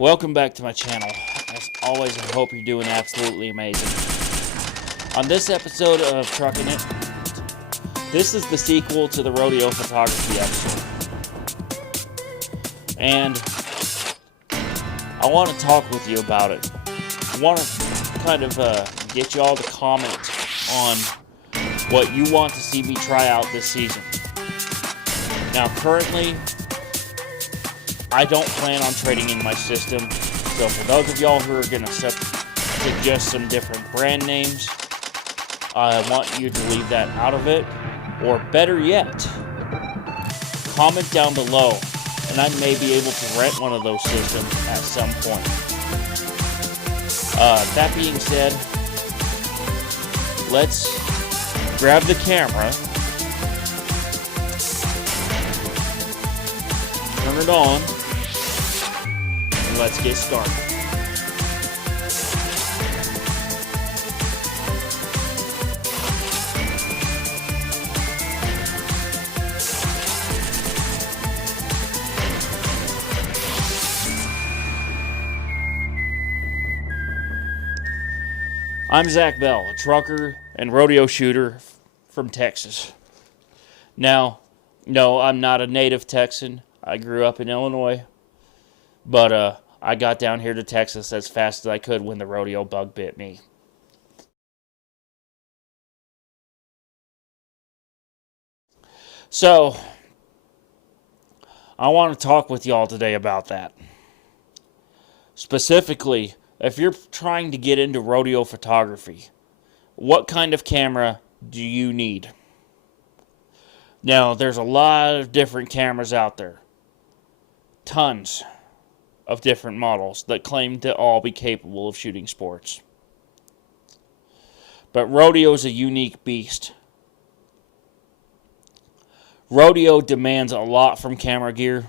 Welcome back to my channel. As always, I hope you're doing absolutely amazing. On this episode of Truckin' It, this is the sequel to the rodeo photography episode. And I want to talk with you about it. I want to kind of get you all to comment on what you want to see me try out this season. Now, currently, I don't plan on trading in my system, so for those of y'all who are going to suggest some different brand names, I want you to leave that out of it, or better yet, comment down below, and I may be able to rent one of those systems at some point. That being said, let's grab the camera, turn it on, and let's get started. I'm Zach Bell, a trucker and rodeo shooter from Texas. Now, no, I'm not a native Texan. I grew up in Illinois, but I got down here to Texas as fast as I could when the rodeo bug bit me. So, I want to talk with y'all today about that. Specifically, if you're trying to get into rodeo photography, what kind of camera do you need? Now, there's a lot of different cameras out there. Tons of different models that claim to all be capable of shooting sports. But rodeo is a unique beast. Rodeo demands a lot from camera gear.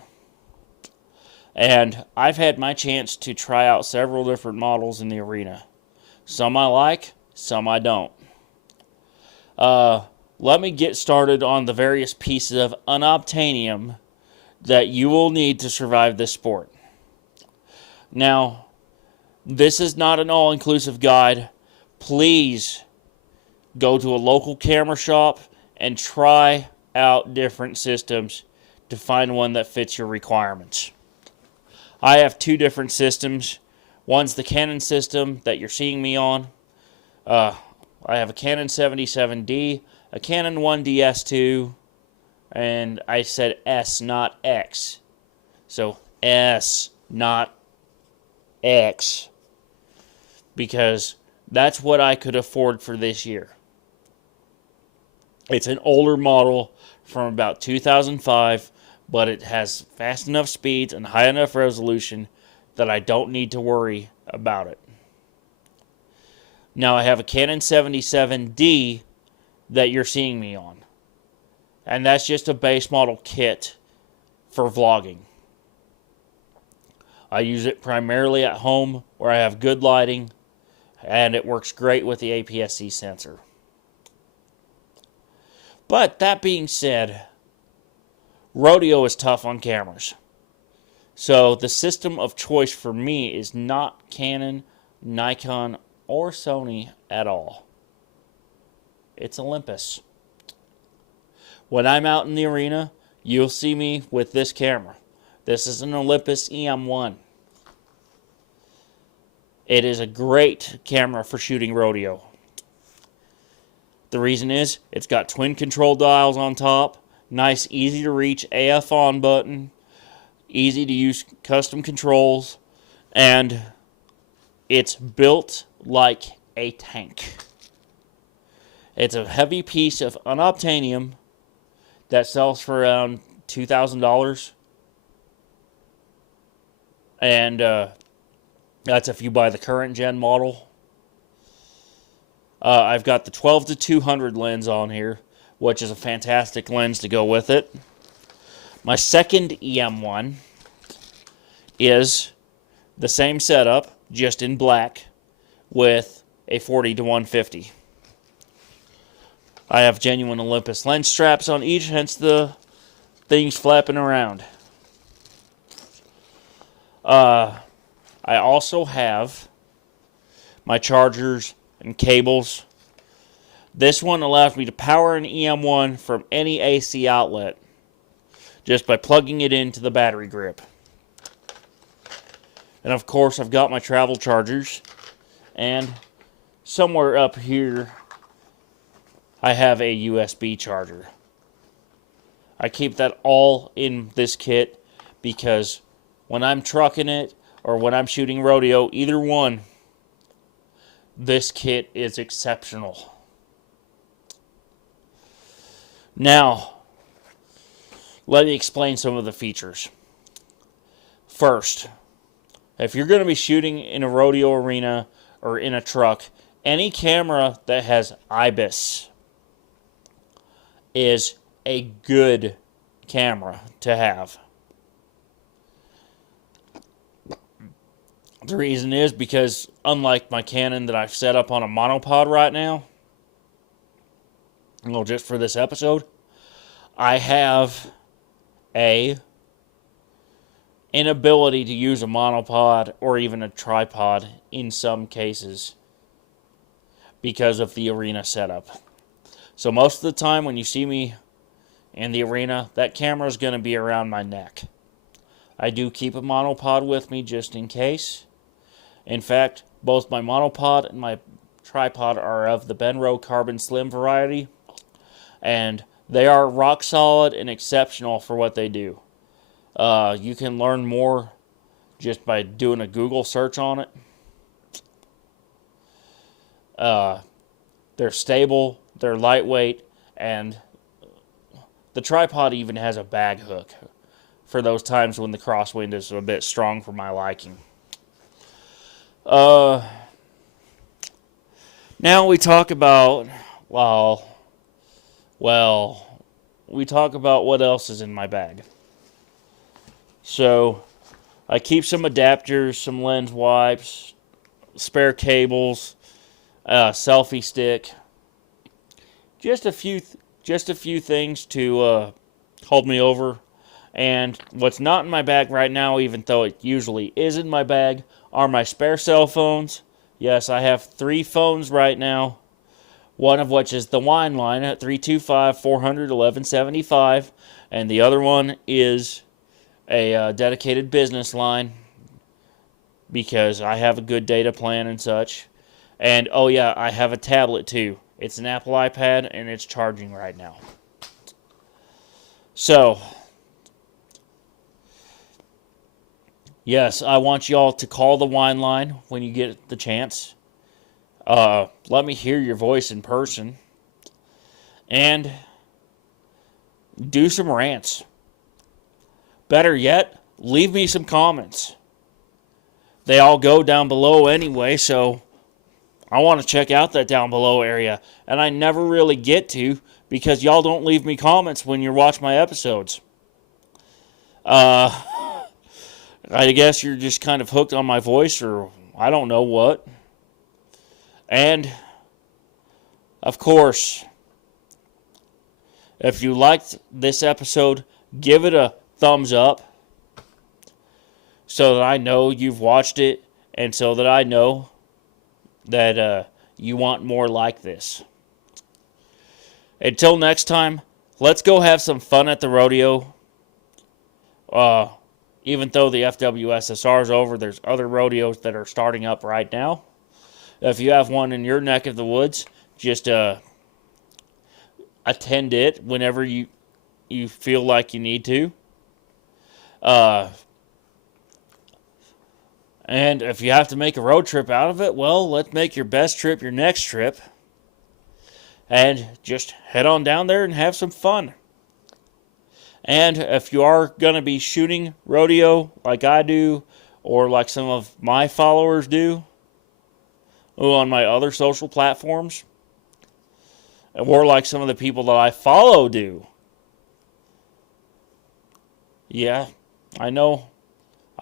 And I've had my chance to try out several different models in the arena. Some I like, some I don't. Let me get started on the various pieces of unobtainium that you will need to survive this sport. Now, this is not an all-inclusive guide. Please go to a local camera shop and try out different systems to find one that fits your requirements. I have two different systems. One's the Canon system that you're seeing me on. I have a Canon 77D, a Canon 1DS2, and I said S, not X. So S, not X. Because that's what I could afford for this year. It's an older model from about 2005, but it has fast enough speeds and high enough resolution that I don't need to worry about it. Now I have a Canon 77D that you're seeing me on. And that's just a base model kit for vlogging. I use it primarily at home where I have good lighting, and it works great with the APS-C sensor. But that being said, rodeo is tough on cameras. So the system of choice for me is not Canon, Nikon, or Sony at all. It's Olympus. When I'm out in the arena, you'll see me with this camera. This is an Olympus EM1. It is a great camera for shooting rodeo. The reason is, it's got twin control dials on top, nice, easy to reach AF on button, easy to use custom controls, and it's built like a tank. It's a heavy piece of unobtainium that sells for around $2,000. And that's if you buy the current gen model. I've got the 12-200 lens on here, which is a fantastic lens to go with it. My second EM1 is the same setup, just in black, with a 40-150. I have genuine Olympus lens straps on each, hence the things flapping around. I also have my chargers and cables. This one allows me to power an EM1 from any AC outlet just by plugging it into the battery grip. And of course, I've got my travel chargers, and somewhere up here I have a USB charger. I keep that all in this kit because when I'm trucking it or when I'm shooting rodeo, either one, this kit is exceptional. Now, let me explain some of the features. First, if you're going to be shooting in a rodeo arena or in a truck, any camera that has IBIS is a good camera to have. The reason is because, unlike my Canon that I've set up on a monopod right now, well, just for this episode, I have a inability to use a monopod or even a tripod in some cases because of the arena setup. So most of the time when you see me in the arena, that camera is going to be around my neck. I do keep a monopod with me just in case. In fact, both my monopod and my tripod are of the Benro Carbon Slim variety, and they are rock solid and exceptional for what they do. You can learn more just by doing a Google search on it. They're stable, they're lightweight, and the tripod even has a bag hook for those times when the crosswind is a bit strong for my liking. Now we talk about, we talk about what else is in my bag. So, I keep some adapters, some lens wipes, spare cables, selfie stick, just a few things to hold me over. And what's not in my bag right now, even though it usually is in my bag, are my spare cell phones. Yes, I have 3 phones right now, one of which is the wine line at 325-400-1175, and the other one is a dedicated business line because I have a good data plan and such. And oh yeah, I have a tablet too. It's an Apple iPad and it's charging right now. So, yes, I want y'all to call the wine line when you get the chance. Let me hear your voice in person. And do some rants. Better yet, leave me some comments. They all go down below anyway, so I want to check out that down below area. And I never really get to because y'all don't leave me comments when you watch my episodes. I guess you're just kind of hooked on my voice, or I don't know what. And, of course, if you liked this episode, give it a thumbs up so that I know you've watched it and so that I know that you want more like this. Until next time, let's go have some fun at the rodeo. Even though the FWSSR is over, there's other rodeos that are starting up right now. If you have one in your neck of the woods, just attend it whenever you feel like you need to. And if you have to make a road trip out of it, well, let's make your best trip your next trip. And just head on down there and have some fun. And if you are going to be shooting rodeo like I do, or like some of my followers do, on my other social platforms, or like some of the people that I follow do. Yeah, I know.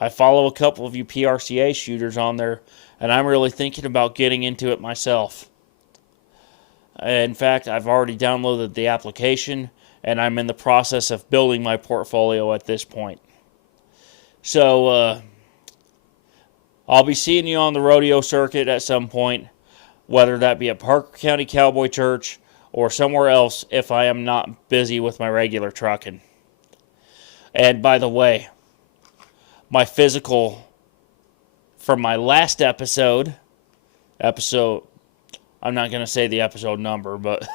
I follow a couple of you PRCA shooters on there, and I'm really thinking about getting into it myself. In fact, I've already downloaded the application, and I'm in the process of building my portfolio at this point. So, I'll be seeing you on the rodeo circuit at some point, whether that be at Parker County Cowboy Church or somewhere else if I am not busy with my regular trucking. And by the way, my physical from my last episode, I'm not going to say the episode number, but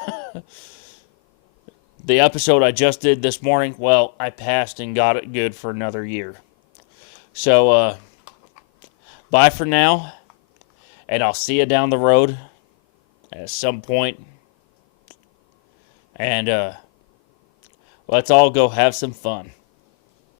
the episode I just did this morning, well, I passed and got it good for another year. So, bye for now, and I'll see you down the road at some point. And let's all go have some fun.